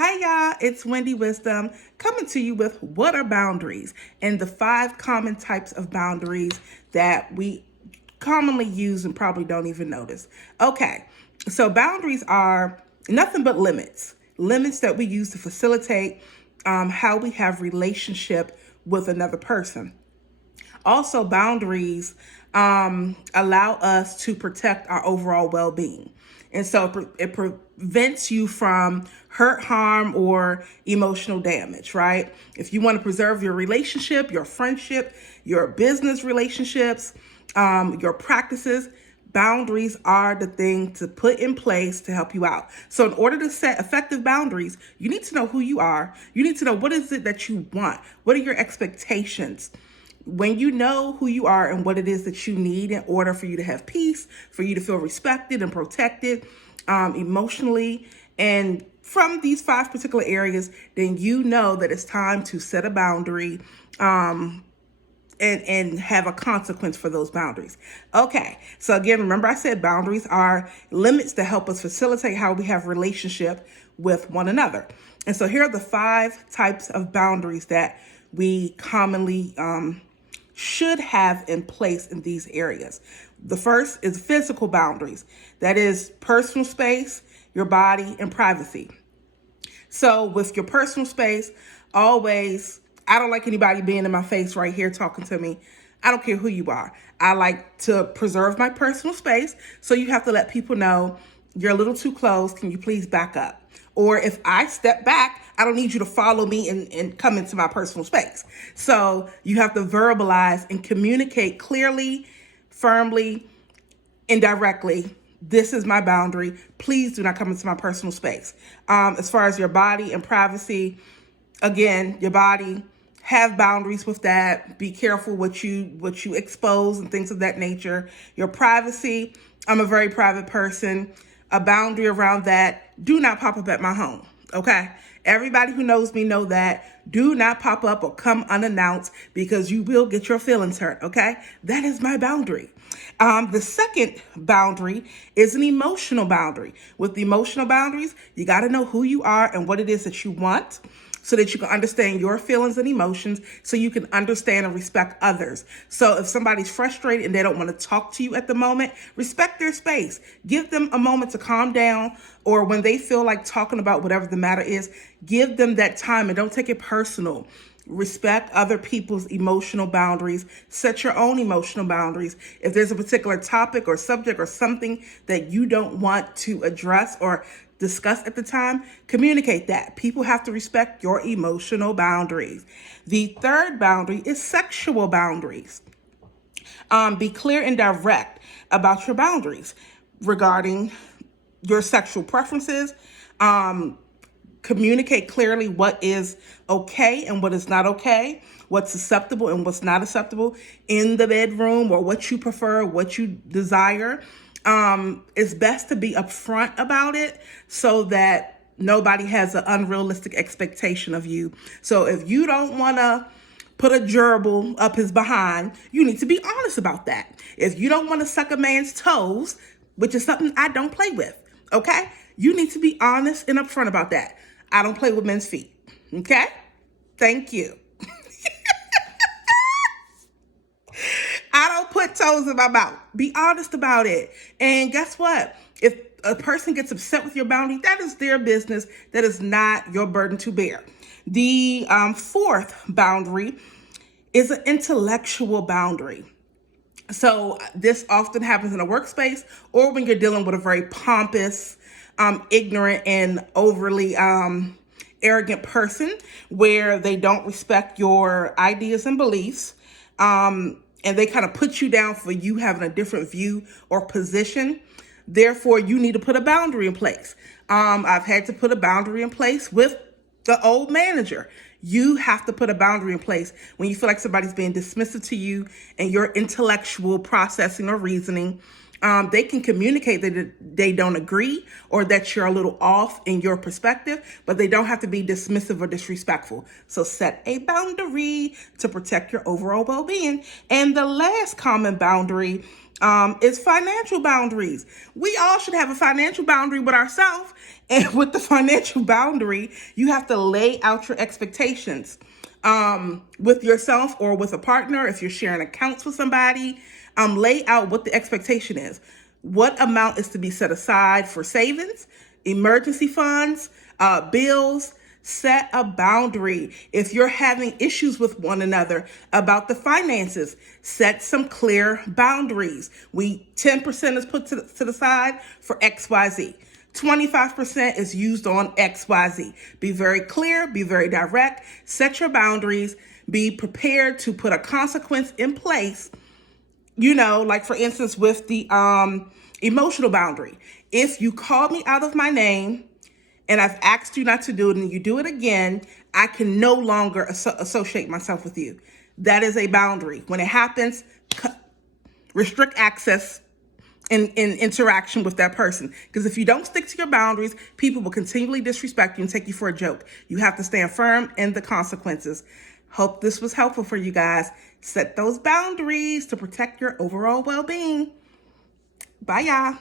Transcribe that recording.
Hi, y'all. It's Wendy Wisdom coming to you with What Are Boundaries and the 5 common types of boundaries that we commonly use and probably don't even notice. Okay, so boundaries are nothing but limits that we use to facilitate how we have relationship with another person. Also, boundaries allow us to protect our overall well-being. And so it prevents you from hurt, harm, or emotional damage, right? If you want to preserve your relationship, your friendship, your business relationships, your practices, boundaries are the thing to put in place to help you out. So in order to set effective boundaries, you need to know who you are. You need to know what is it that you want. What are your expectations? When you know who you are and what it is that you need in order for you to have peace, for you to feel respected and protected emotionally, and from these 5 particular areas, then you know that it's time to set a boundary and have a consequence for those boundaries. Okay, so again, remember I said boundaries are limits that help us facilitate how we have relationship with one another. And so here are the 5 types of boundaries that we commonly should have in place in these areas. The first is physical boundaries. That is personal space, your body, and privacy. So with your personal space, always, I don't like anybody being in my face right here talking to me. I don't care who you are. I like to preserve my personal space. So you have to let people know you're a little too close. Can you please back up? Or if I step back, I don't need you to follow me and come into my personal space. So you have to verbalize and communicate clearly, firmly, and directly. This is my boundary. Please do not come into my personal space. As far as your body and privacy, again, your body, have boundaries with that. Be careful what you expose and things of that nature. Your privacy, I'm a very private person. A boundary around that, do not pop up at my home, okay? Everybody who knows me know that. Do not pop up or come unannounced because you will get your feelings hurt, okay? That is my boundary. The second boundary is an emotional boundary. With the emotional boundaries, you got to know who you are and what it is that you want, so that you can understand your feelings and emotions, so you can understand and respect others. So if somebody's frustrated and they don't want to talk to you at the moment, respect their space. Give them a moment to calm down, or when they feel like talking about whatever the matter is, give them that time and don't take it personal. Respect other people's emotional boundaries. Set your own emotional boundaries. If there's a particular topic or subject or something that you don't want to address or discuss at the time, communicate that. People have to respect your emotional boundaries. The third boundary is sexual boundaries. Be clear and direct about your boundaries regarding your sexual preferences. Communicate clearly what is okay and what is not okay, what's acceptable and what's not acceptable in the bedroom, or what you prefer, what you desire. It's best to be upfront about it so that nobody has an unrealistic expectation of you. So if you don't want to put a gerbil up his behind, you need to be honest about that. If you don't want to suck a man's toes, which is something I don't play with, okay? You need to be honest and upfront about that. I don't play with men's feet, okay? Thank you. I don't put toes in my mouth. Be honest about it. And guess what? If a person gets upset with your boundary, that is their business. That is not your burden to bear. The fourth boundary is an intellectual boundary. So this often happens in a workspace or when you're dealing with a very pompous, ignorant, and overly arrogant person where they don't respect your ideas and beliefs. And they kind of put you down for you having a different view or position. Therefore, you need to put a boundary in place. I've had to put a boundary in place with the old manager. You have to put a boundary in place when you feel like somebody's being dismissive to you and your intellectual processing or reasoning. They can communicate that they don't agree or that you're a little off in your perspective, but they don't have to be dismissive or disrespectful. So set a boundary to protect your overall well-being. And the last common boundary is financial boundaries. We all should have a financial boundary with ourselves. And with the financial boundary, you have to lay out your expectations with yourself or with a partner. If you're sharing accounts with somebody, lay out what the expectation is. What amount is to be set aside for savings, emergency funds, bills. Set a boundary. If you're having issues with one another about the finances, set some clear boundaries. 10% is put to the side for XYZ. 25% is used on XYZ. Be very clear, be very direct, set your boundaries, be prepared to put a consequence in place. Like for instance, with the emotional boundary. If you call me out of my name and I've asked you not to do it and you do it again, I can no longer associate myself with you. That is a boundary. When it happens, restrict access in interaction with that person. Because if you don't stick to your boundaries, people will continually disrespect you and take you for a joke. You have to stand firm in the consequences. Hope this was helpful for you guys. Set those boundaries to protect your overall well-being. Bye, y'all.